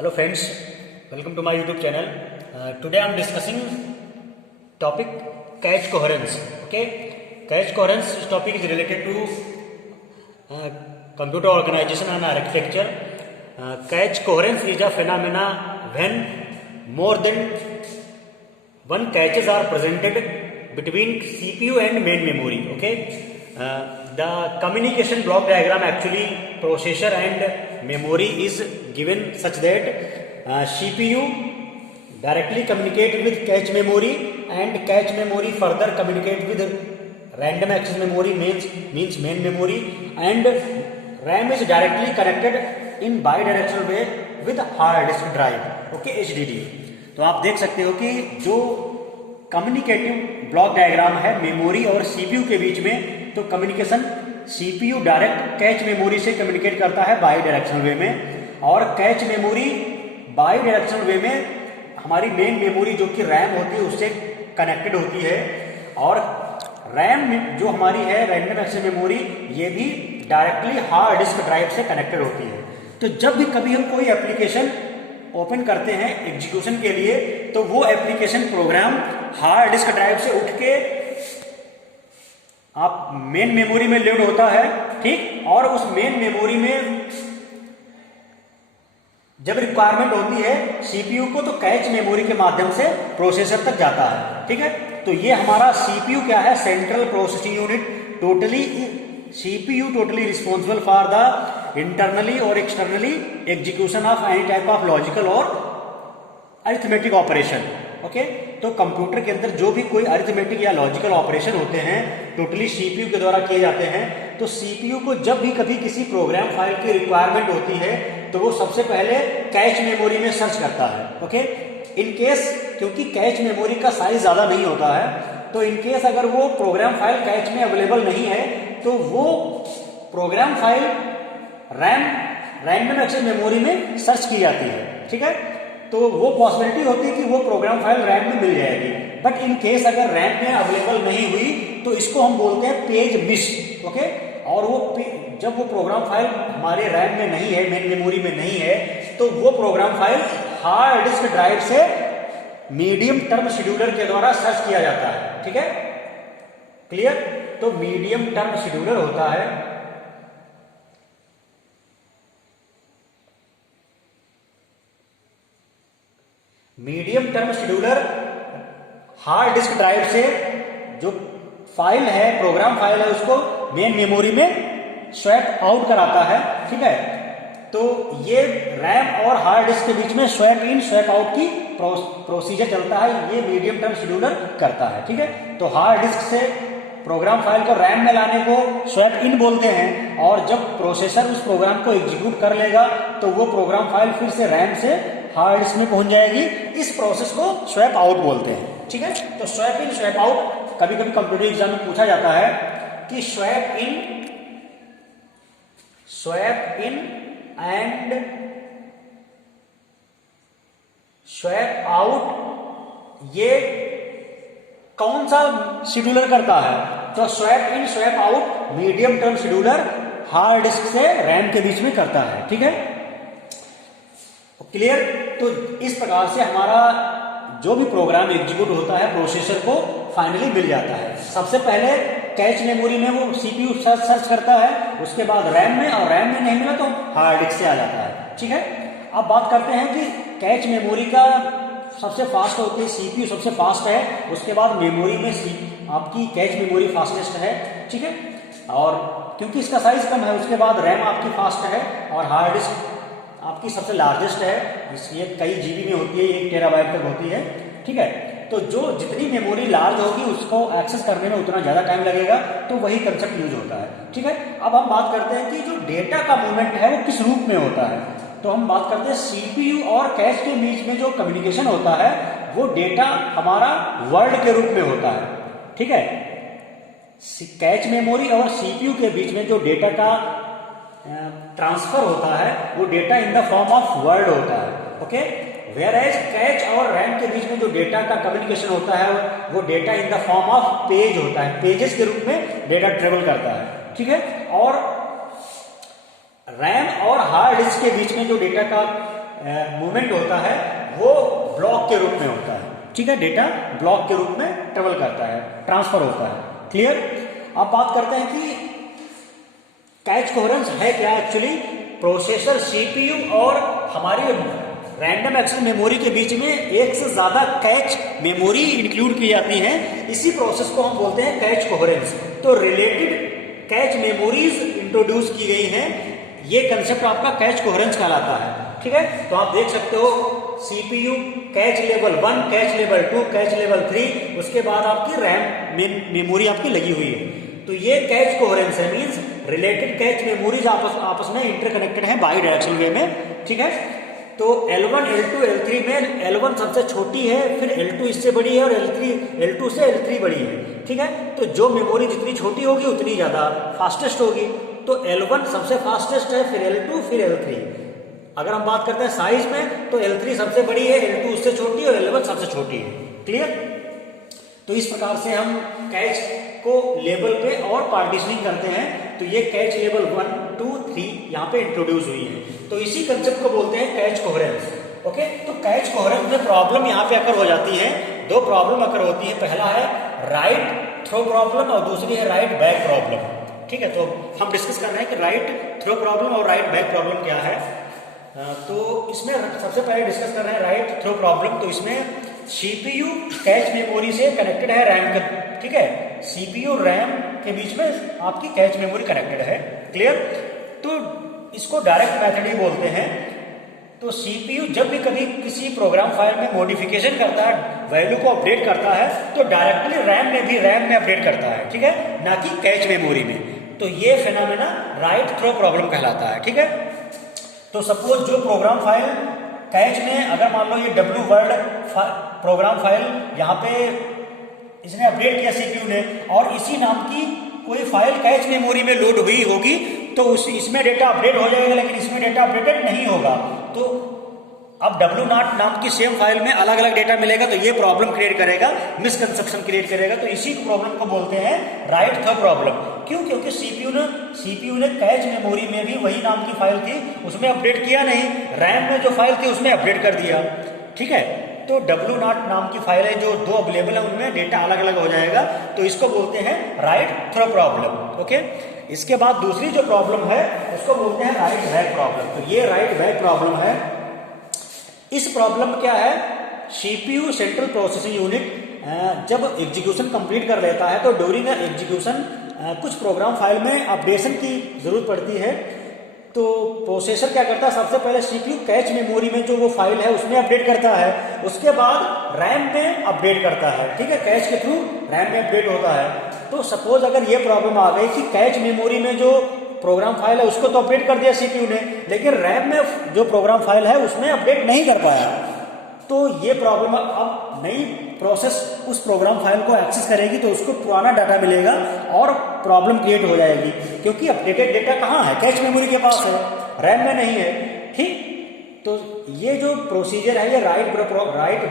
Hello friends, welcome to my YouTube channel. Today I am discussing topic cache coherence. Okay, cache coherence. This topic is related to computer organization and architecture. Cache coherence is a phenomena when more than one caches are presented between CPU and main memory. Okay, the communication block diagram actually processor and memory is given such that CPU directly communicate with cache memory and cache memory further communicate with random access memory means main memory, and RAM is directly connected in bidirectional way with hard disk drive. Okay, HDD. तो आप देख सकते हो कि जो communicative block diagram है memory और CPU के बीच में, तो communication CPU direct catch memory से कम्युनिकेट करता है बाई डायरेक्शनल वे में, और कैच मेमोरी बाई डायरेक्शनल वे में हमारी मेन मेमोरी जो कि रैम होती है उससे कनेक्टेड होती है, और रैम जो हमारी है रैंडम एक्सेस मेमोरी ये भी डायरेक्टली हार्ड डिस्क ड्राइव से कनेक्टेड होती है। तो जब भी कभी हम कोई एप्लीकेशन ओपन करते हैं एग्जीक्यूशन के लिए, तो वो application program hard disk drive से उठ के आप मेन मेमोरी में लोड होता है, ठीक, और उस मेन मेमोरी में जब रिक्वायरमेंट होती है सीपीयू को तो कैच मेमोरी के माध्यम से प्रोसेसर तक जाता है। ठीक है, तो ये हमारा सीपीयू क्या है, central processing unit, totally CPU totally responsible for the internally और externally execution of any type of logical और अरिथमेटिक ऑपरेशन। ओके, तो कंप्यूटर के अंदर जो भी कोई अरिथमेटिक या लॉजिकल ऑपरेशन होते हैं टोटली सीपीयू के द्वारा किए जाते हैं। तो सीपीयू को जब भी कभी किसी प्रोग्राम फाइल की रिक्वायरमेंट होती है तो वो सबसे पहले कैच मेमोरी में सर्च करता है। ओके, इन केस क्योंकि कैच मेमोरी का साइज ज्यादा नहीं होता है, तो इन केस अगर वो प्रोग्राम फाइल कैच में अवेलेबल नहीं है तो वो program file random access memory में सर्च की जाती है। ठीक है, तो वो पॉसिबिलिटी होती है कि वो प्रोग्राम फाइल रैम में मिल जाएगी, बट इन केस अगर रैम में अवेलेबल नहीं हुई तो इसको हम बोलते हैं पेज मिस। ओके, और वो जब वो प्रोग्राम फाइल हमारे रैम में नहीं है, मेन मेमोरी में नहीं है, तो वो program file hard disk drive से मीडियम टर्म शेड्यूलर के द्वारा सर्च किया जाता है। ठीक है, क्लियर? तो मीडियम टर्म शेड्यूलर होता है medium term scheduler hard disk drive से जो फाइल है प्रोग्राम फाइल है उसको मेन मेमोरी में स्वैप आउट कराता है। ठीक है, तो ये रैम और हार्ड डिस्क के बीच में स्वैप इन स्वैप आउट की प्रोसीजर चलता है, ये मीडियम टर्म शेड्यूलर करता है। ठीक है, तो हार्ड डिस्क से प्रोग्राम फाइल को रैम में लाने को स्वैप इन बोलते हैं, और जब प्रोसेसर उस प्रोग्राम को एग्जीक्यूट कर लेगा तो वो प्रोग्राम फाइल फिर से रैम से हार्ड डिस्क में पहुंच जाएगी। इस प्रोसेस को स्वैप आउट बोलते हैं। ठीक है, तो स्वैप इन स्वैप आउट कभी कभी कंप्यूटर एग्जाम में पूछा जाता है कि swap in and swap out ये कौन सा शेड्यूलर करता है? तो swap in swap out medium term scheduler hard disk से रैम के बीच में करता है। ठीक है, क्लियर? तो इस प्रकार से हमारा जो भी प्रोग्राम एग्जीक्यूट होता है प्रोसेसर को फाइनली मिल जाता है। सबसे पहले कैच मेमोरी में वो सीपीयू सर्च करता है, उसके बाद रैम में, और रैम में नहीं मिला तो हार्ड डिस्क से आ जाता है। ठीक है, अब बात करते हैं कि कैच मेमोरी का सबसे फास्ट होती है सीपीयू सबसे फास्ट है, उसके बाद मेमोरी में आपकी कैच मेमोरी फास्टेस्ट है। ठीक है, और क्योंकि इसका साइज कम है उसके बाद रैम आपकी फास्ट है, और हार्ड डिस्क आपकी सबसे लार्जेस्ट है, इसलिए कई जीबी में होती है, 1 टेराबाइट तक होती है। ठीक है, तो जो जितनी मेमोरी लार्ज होगी उसको एक्सेस करने में उतना ज्यादा टाइम लगेगा, तो वही कंसेप्ट यूज होता है। ठीक है, अब हम बात करते हैं कि जो डेटा का मूवमेंट है वो किस रूप में होता है। तो हम बात करते हैं सीपीयू और कैश के बीच में जो कम्युनिकेशन होता है वो डेटा हमारा वर्ड के रूप में होता है। ठीक है, कैच मेमोरी और सीपीयू के बीच में जो डेटा का ट्रांसफर होता है वो data in the form of word होता है। ओके, वेयर एज कैच और रैम के बीच में जो डेटा का कम्युनिकेशन होता है वो data in the form of page होता है, पेजेस के रूप में डेटा ट्रेवल करता है। ठीक है, और रैम और हार्ड डिस्क के बीच में जो डेटा का मूवमेंट होता है वो ब्लॉक के रूप में होता है, ठीक है, डेटा ब्लॉक के रूप में ट्रेवल करता है, ट्रांसफर होता है। क्लियर। अब बात करते हैं कि कैच कोहेरेंस है क्या। एक्चुअली प्रोसेसर, सीपीयू और हमारी रैंडम एक्सेस मेमोरी के बीच में एक से ज्यादा कैच मेमोरी इंक्लूड की जाती है, इसी प्रोसेस को हम बोलते हैं कैच कोहेरेंस। तो रिलेटेड कैच मेमोरीज इंट्रोड्यूस की गई हैं, ये कंसेप्ट आपका कैच कोहेरेंस कहलाता है, ठीक है। तो आप देख सकते हो CPU catch level 1, catch level 2, catch level 3, उसके बाद आपकी रैम मेमोरी आपकी लगी हुई है। तो ये कैच कोहेरेंस है, मींस रिलेटेड कैच मेमोरीज आपस में इंटरकनेक्टेड है बाई डायरेक्शनल वे में, ठीक है। तो L1, L2, L3 में L1 सबसे छोटी है, फिर L2 इससे बड़ी है और L2 से L3 बड़ी है, ठीक है। तो जो मेमोरी जितनी छोटी होगी उतनी ज्यादा फास्टेस्ट होगी। तो L1 सबसे फास्टेस्ट है, फिर L2, फिर L3। अगर हम बात करते हैं साइज में तो L3 सबसे बड़ी है, L2 उससे छोटी है और L1 सबसे छोटी है। क्लियर। तो इस प्रकार से हम कैच को लेवल पे और पार्टीशनिंग करते हैं। तो ये कैच लेवल 1, 2, 3 यहाँ पे इंट्रोड्यूस हुई है। तो इसी कंसेप्ट को बोलते हैं कैच कोहेरेंस। ओके। तो कैच कोहेरेंस में प्रॉब्लम यहाँ पे अकर हो जाती है, दो प्रॉब्लम अकर होती है। पहला है राइट थ्रो प्रॉब्लम और दूसरी है राइट बैक प्रॉब्लम, ठीक है। तो हम डिस्कस कर रहे हैं कि राइट थ्रो प्रॉब्लम और राइट बैक प्रॉब्लम क्या है। तो इसमें सबसे पहले डिस्कस कर रहे हैं राइट थ्रो प्रॉब्लम। तो इसमें सीपीयू कैच मेमोरी से कनेक्टेड है रैम का, ठीक है। सीपीयू रैम के बीच में आपकी कैच मेमोरी कनेक्टेड है। क्लियर। तो इसको डायरेक्ट मेथड ही बोलते हैं। तो सीपीयू जब भी कभी किसी प्रोग्राम फाइल में मॉडिफिकेशन करता है, वैल्यू को अपडेट करता है, तो डायरेक्टली रैम में अपडेट करता है, ठीक है, ना कि कैच मेमोरी में। तो ये फिनोमेना राइट थ्रो प्रॉब्लम कहलाता है, ठीक है। तो सपोज जो प्रोग्राम फाइल कैच में, अगर मान लो ये डब्ल्यू वर्ड प्रोग्राम फाइल यहाँ पे इसने अपडेट किया सीपीयू ने, और इसी नाम की कोई फाइल कैच मेमोरी में लोड हुई होगी, तो इसमें डेटा अपडेट हो जाएगा, लेकिन इसमें डेटा अपडेटेड नहीं होगा। तो अब W0 नाम की सेम फाइल में अलग अलग डेटा मिलेगा, तो ये प्रॉब्लम क्रिएट करेगा, मिसकंसेप्शन क्रिएट करेगा। तो इसी प्रॉब्लम को बोलते हैं राइट थ्रो प्रॉब्लम। क्यों? क्योंकि सीपीयू ने कैच मेमोरी में भी वही नाम की फाइल थी, उसमें अपडेट किया नहीं, रैम में जो फाइल थी उसमें अपडेट कर दिया, ठीक है। तो W0 नाम की फाइल है जो दो अवेलेबल है, उनमें डेटा अलग अलग हो जाएगा। तो इसको बोलते हैं राइट थ्रो प्रॉब्लम। ओके। इसके बाद दूसरी जो प्रॉब्लम है उसको बोलते हैं राइट बैक प्रॉब्लम। तो ये राइट बैक प्रॉब्लम है। इस प्रॉब्लम क्या है, सीपीयू सेंट्रल प्रोसेसिंग यूनिट जब एग्जीक्यूशन कंप्लीट कर लेता है, तो ड्यूरिंग एग्जीक्यूशन कुछ प्रोग्राम फाइल में अपडेशन की जरूरत पड़ती है। तो प्रोसेसर क्या करता है, सबसे पहले सीपीयू कैच मेमोरी में जो वो फाइल है उसमें अपडेट करता है, उसके बाद रैम में अपडेट करता है, ठीक है, कैच के थ्रू रैम में अपडेट होता है। तो सपोज अगर ये प्रॉब्लम आ गई कि कैच मेमोरी में जो प्रोग्राम फाइल है उसको तो अपडेट कर दिया सीपीयू ने, लेकिन रैम में जो प्रोग्राम फाइल है उसमें अपडेट नहीं कर पाया, तो ये प्रॉब्लम अब नई प्रोसेस उस प्रोग्राम फाइल को एक्सेस करेगी, तो उसको पुराना डाटा मिलेगा और प्रॉब्लम क्रिएट हो जाएगी, क्योंकि अपडेटेड डेटा कहाँ है, कैच मेमोरी के पास है, रैम में नहीं है, ठीक। तो ये जो प्रोसीजर है, ये राइट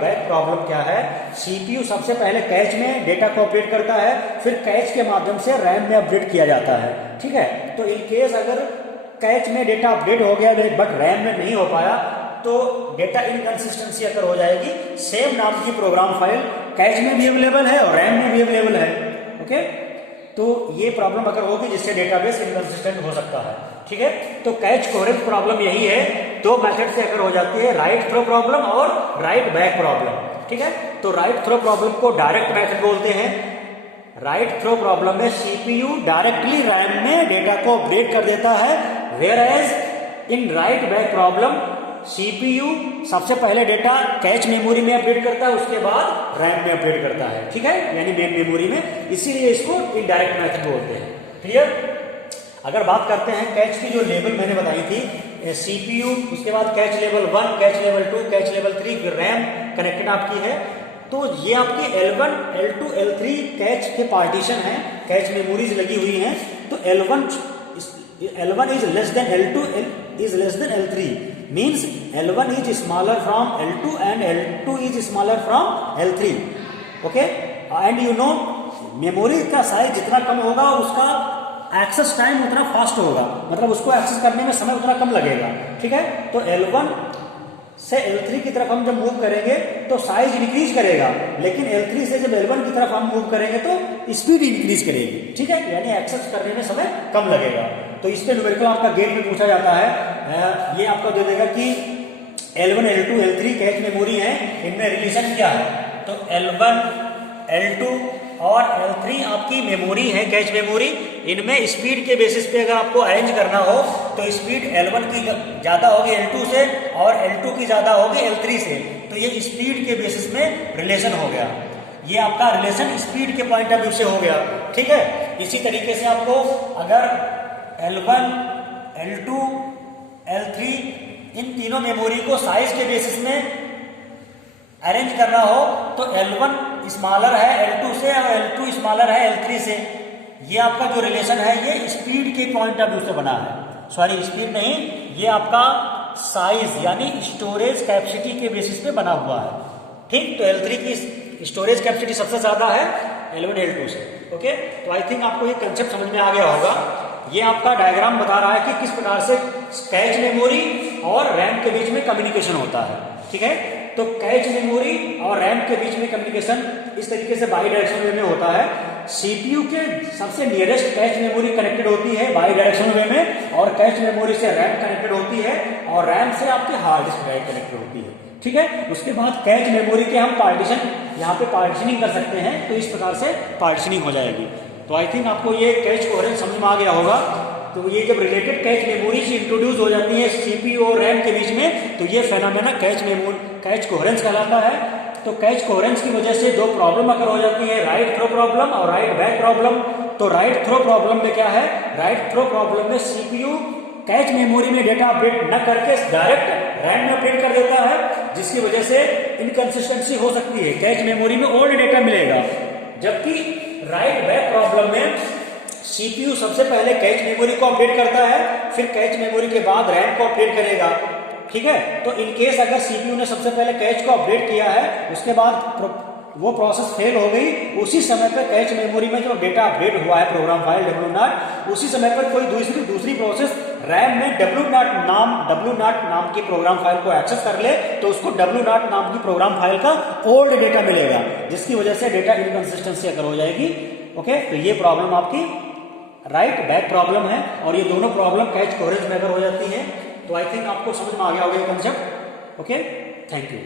बैक प्रॉब्लम क्या है, सीपीयू सबसे पहले कैच में डेटा को अपडेट करता है, फिर कैच के माध्यम से रैम में अपडेट किया जाता है, ठीक है। तो इन केस अगर कैच में डेटा अपडेट हो गया बट रैम में नहीं हो पाया, तो डेटा इनकंसिस्टेंसी अगर हो जाएगी। सेम नाम की प्रोग्राम फाइल कैच में भी अवेलेबल है और रैम में भी अवेलेबल है, ओके। तो ये प्रॉब्लम अगर होगी जिससे डेटाबेस इनकंसिस्टेंट हो सकता है, ठीक है। तो कैच कोहेरेंस प्रॉब्लम यही है, दो मेथड से अगर हो जाती है, राइट थ्रो प्रॉब्लम और राइट बैक प्रॉब्लम, ठीक है। तो राइट थ्रो प्रॉब्लम को डायरेक्ट मेथड बोलते हैं। राइट थ्रो प्रॉब्लम में सीपीयू डायरेक्टली रैम में डेटा को अपडेट कर देता है, whereas in write back problem CPU सबसे पहले डेटा कैच मेमोरी में अपडेट करता है, उसके बाद रैम में अपडेट करता है, ठीक है, यानी मेन मेमोरी में, इसीलिए इसको इनडायरेक्ट मेथड बोलते हैं। क्लियर। अगर बात करते हैं कैच की जो लेवल मैंने बताई थी, सीपीयू, उसके बाद catch level 1, catch level 2, catch level 3, फिर रैम कनेक्टेड आपकी है। तो ये आपकी L1, L2, L3 कैच के पार्टीशन है, कैच मेमोरीज लगी हुई हैं। तो L1 is less than L2 is less than L3, means L1 is smaller from L2 and L2 is smaller from L3, okay। and you know memory का size जितना कम होगा उसका एक्सेस टाइम उतना fast होगा, मतलब उसको एक्सेस करने में समय उतना कम लगेगा, ठीक है। तो L1 से L3 की तरफ हम जब मूव करेंगे तो साइज इंक्रीज करेगा, लेकिन L3 से जब L1 की तरफ हम मूव करेंगे तो स्पीड इंक्रीज करेगी, ठीक है, यानी एक्सेस करने में समय कम लगेगा। तो इस पे न्यूमेरिकल आपका गेट में पूछा जाता है, ये आपको दे देगा कि L1, L2, L3 cache memory है, इनमें रिलेशन क्या है। तो L1, L2 और L3 आपकी मेमोरी है, कैच मेमोरी। इनमें स्पीड के बेसिस पे अगर आपको अरेंज करना हो तो स्पीड L1 की ज़्यादा होगी L2 से और L2 की ज़्यादा होगी L3 से। तो ये स्पीड के बेसिस में रिलेशन हो गया, ये आपका रिलेशन स्पीड के पॉइंट ऑफ व्यू से हो गया, ठीक है। इसी तरीके से आपको अगर L1, L2, L3 इन तीनों मेमोरी को साइज के बेसिस में अरेंज करना हो तो L1 स्मॉलर है L2 से और L2 स्मॉलर है L3 से। ये आपका जो रिलेशन है ये स्पीड के पॉइंट ऑफ व्यू से बना है, सॉरी स्पीड नहीं, ये आपका साइज यानी स्टोरेज कैपेसिटी के बेसिस पे बना हुआ है, ठीक। तो L3 की स्टोरेज कैपेसिटी सबसे ज्यादा है L1, L2 से, ओके। तो आई थिंक आपको ये कंसेप्ट समझ में आ गया होगा। ये आपका डायग्राम बता रहा है कि किस प्रकार से कैच मेमोरी और रैम के बीच में कम्युनिकेशन होता है, ठीक है। तो कैच मेमोरी और रैम के बीच में कम्युनिकेशन इस तरीके से बाई डायरेक्शनल वे में होता है। सीपीयू के सबसे नियरेस्ट कैच मेमोरी कनेक्टेड होती है बाई डायरेक्शनल वे में, और कैच मेमोरी से रैम कनेक्टेड होती है, और रैम से आपके हार्ड डिस्क ड्राइव कनेक्टेड होती है, ठीक है। उसके बाद कैच मेमोरी के हम पार्टीशन यहाँ पे पार्टीशनिंग कर सकते हैं, तो इस प्रकार से पार्टीशनिंग हो जाएगी। तो आई थिंक आपको ये कैच कोहेरेंस समझ में आ गया होगा। तो ये जब रिलेटेड कैच मेमोरीज इंट्रोड्यूस हो जाती है सीपीयू और रैम के बीच में, तो ये फेनोमेना कैच कोहेरेंस कहलाता है। तो कैच कोहेरेंस की वजह से दो प्रॉब्लम अगर हो जाती है, राइट थ्रो प्रॉब्लम और राइट बैक प्रॉब्लम। तो राइट थ्रो प्रॉब्लम में क्या है, राइट थ्रो प्रॉब्लम में सीपीयू कैच मेमोरी में डेटा अपडेट न करके डायरेक्ट रैम में अपडेट कर देता है, जिसकी वजह से इनकंसिस्टेंसी हो सकती है, कैच मेमोरी में ओल्ड डेटा मिलेगा। जबकि राइट बैक प्रॉब्लम में सीपीयू सबसे पहले कैच मेमोरी को अपडेट करता है, फिर कैच मेमोरी के बाद रैम को अपडेट करेगा, ठीक है। तो इन केस अगर सीपीयू ने सबसे पहले कैच को अपडेट किया है, उसके बाद वो प्रोसेस फेल हो गई, उसी समय पर कैच मेमोरी में जो डेटा अपडेट हुआ है प्रोग्राम फाइल W0, उसी समय पर कोई दूसरी प्रोसेस रैम में W0 नाम की प्रोग्राम फाइल को एक्सेस कर ले, तो उसको W0 नाम की प्रोग्राम फाइल का ओल्ड डेटा मिलेगा, जिसकी वजह से डेटा इनकंसिस्टेंसी अगर हो जाएगी, ओके। तो ये प्रॉब्लम आपकी राइट बैक प्रॉब्लम है, और ये दोनों प्रॉब्लम कैच कोहेरेंस में अगर हो जाती है, तो आई थिंक आपको समझ में आ गया होगा ये कंसेप्ट, ओके। Thank you.